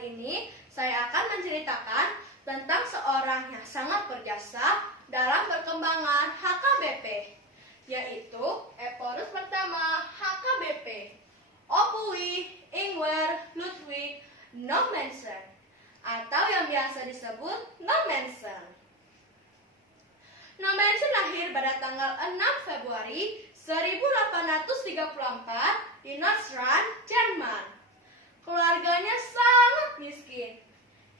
kali ini saya akan menceritakan tentang seorang yang sangat berjasa dalam perkembangan HKBP, yaitu Eporus pertama HKBP, Opui Ingwer Ludwig Nommensen, atau yang biasa disebut Nommensen. Nommensen lahir pada tanggal 6 Februari 1834 di Nordstrand, Jerman. Keluarganya sangat miskin,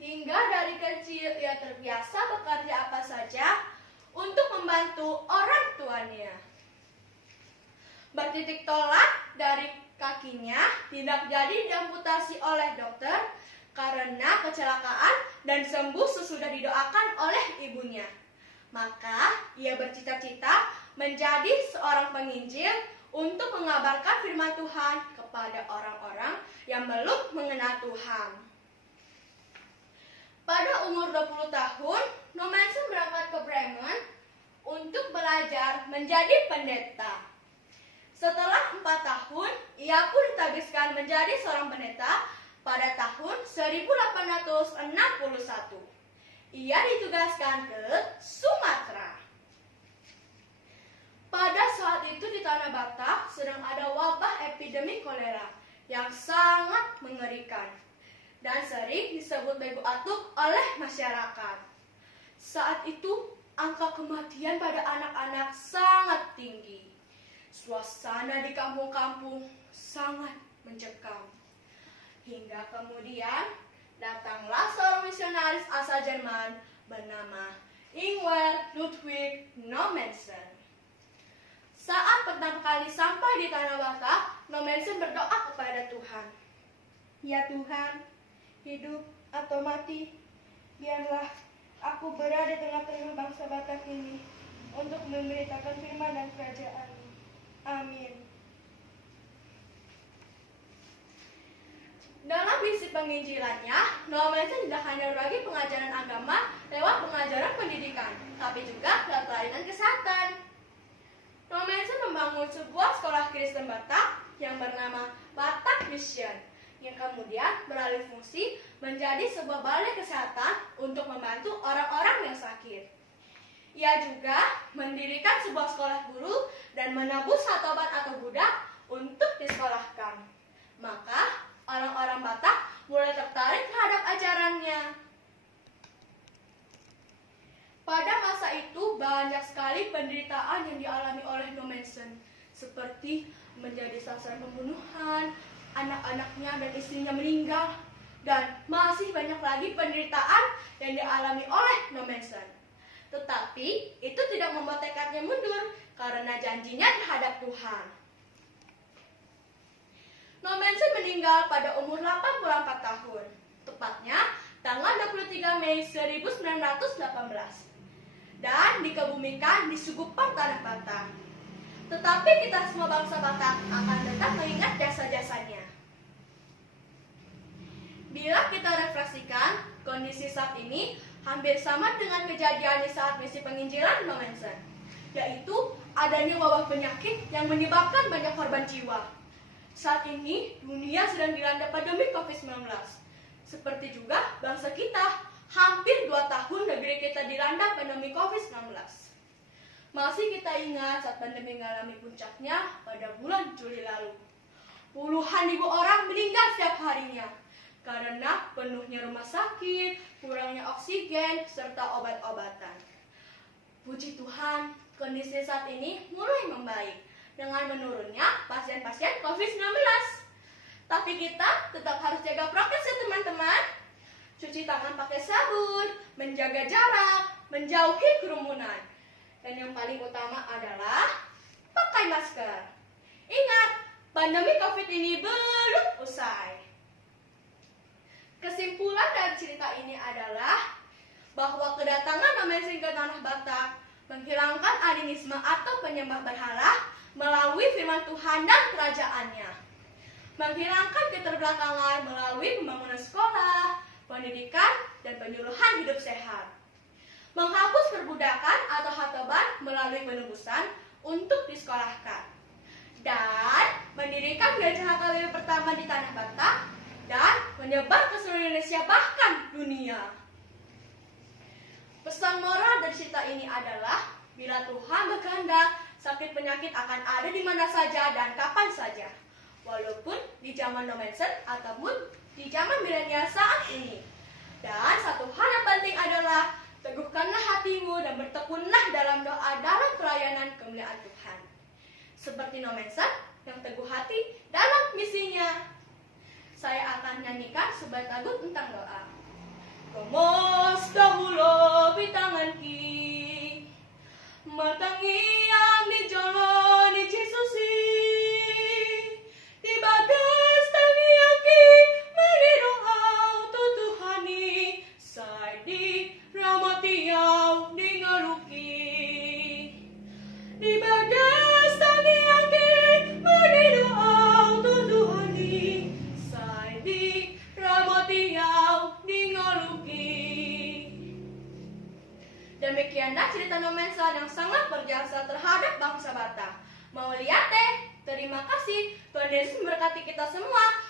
hingga dari kecil ia terbiasa bekerja apa saja untuk membantu orang tuanya. Bertitik tolak dari kakinya tidak jadi diamputasi oleh dokter karena kecelakaan dan sembuh sesudah didoakan oleh ibunya. Maka ia bercita-cita menjadi seorang penginjil untuk mengabarkan firman Tuhan kepada orang-orang yang belum mengenal Tuhan. Pada umur 20 tahun, Nommensen berangkat ke Bremen untuk belajar menjadi pendeta. Setelah 4 tahun, ia pun ditabiskan menjadi seorang pendeta pada tahun 1861. Ia ditugaskan ke Sumatera. Pada saat itu di Tanah Batak sedang ada wabah epidemi kolera yang sangat mengerikan dan sering disebut begu atuk oleh masyarakat. Saat itu angka kematian pada anak-anak sangat tinggi. Suasana di kampung-kampung sangat mencekam. Hingga kemudian datanglah seorang misionaris asal Jerman bernama Ingwer Ludwig Nommensen. Saat pertama kali sampai di Tanah Batak, Nommensen berdoa kepada Tuhan. Ya Tuhan, hidup atau mati, biarlah aku berada di tengah-tengah bangsa Batak ini untuk memberitakan firman dan kerajaan-Mu. Amin. Dalam misi penginjilannya, Nommensen tidak hanya berbagi pengajaran agama lewat pengajaran pendidikan, tapi juga lewat pelayanan kesehatan. Nommensen membangun sebuah sekolah Kristen Batak yang bernama Batak Mission, yang kemudian beralih fungsi menjadi sebuah balai kesehatan untuk membantu orang-orang yang sakit. Ia juga mendirikan sebuah sekolah guru dan menebus satoban atau budak untuk disekolahkan. Maka orang-orang Batak mulai tertarik terhadap ajarannya. Pada masa itu banyak sekali penderitaan yang dialami oleh Nommensen, seperti menjadi sasaran pembunuhan, anak-anaknya dan istrinya meninggal, dan masih banyak lagi penderitaan yang dialami oleh Nommensen. Tetapi itu tidak membuat tekadnya mundur karena janjinya terhadap Tuhan. Nommensen meninggal pada umur 84 tahun, tepatnya tanggal 23 Mei 1918. Dan dikebumikan di Sugupang, Tanah Batak. Tetapi kita semua bangsa Batak akan tetap mengingat jasa-jasanya. Bila kita refleksikan, kondisi saat ini hampir sama dengan kejadian di saat misi penginjilan Nommensen, yaitu adanya wabah penyakit yang menyebabkan banyak korban jiwa. Saat ini dunia sedang dilanda pandemi COVID-19. Seperti juga bangsa kita, hampir 2 tahun negeri kita dilanda pandemi COVID-19. Masih kita ingat saat pandemi mengalami puncaknya pada bulan Juli lalu. Puluhan ribu orang meninggal setiap harinya karena penuhnya rumah sakit, kurangnya oksigen, serta obat-obatan. Puji Tuhan, kondisi saat ini mulai membaik dengan menurunnya pasien-pasien COVID-19. Tapi kita tetap harus jaga prokes ya teman-teman. Cuci tangan pakai sabun, menjaga jarak, menjauhi kerumunan. Dan yang paling utama adalah pakai masker. Ingat, pandemi COVID ini belum usai. Kesimpulan dari cerita ini adalah bahwa kedatangan Nommensen ke Tanah Batak menghilangkan animisme atau penyembah berhala melalui firman Tuhan dan kerajaannya. Menghilangkan keterbelakangan melalui pembangunan sekolah, pendidikan, dan penyuluhan hidup sehat. Menghapus perbudakan atau hatoban melalui penebusan untuk disekolahkan. Dan mendirikan gereja HKBP pertama di Tanah Batak dan menyebar ke seluruh Indonesia bahkan dunia. Pesan moral dari cerita ini adalah bila Tuhan berkehendak, sakit penyakit akan ada di mana saja dan kapan saja. Walaupun di zaman nomensen ataupun di zaman milenial saat ini. Dan satu hal yang penting adalah teguhkanlah hatimu dan bertekunlah dalam doa dalam pelayanan kemuliaan Tuhan. Seperti nomensen yang teguh hati dalam misinya. Saya akan nyanyikan sebuah lagu tentang doa. Gomos dahulu bitangan ki, matangi yang dijalani Yesusi, di bagas tangi aki meniroau tu Tuhani, sai di ramatiau di ngaluki, di bagas tangi aki meniroau tu Tuhani, sai di ramatiau di ngaluki. Demikianlah cerita nomensen yang sangat berjasa terhadap bangsa Batak. Mau lihat deh? Terima kasih. Tuhan Yesus memberkati kita semua.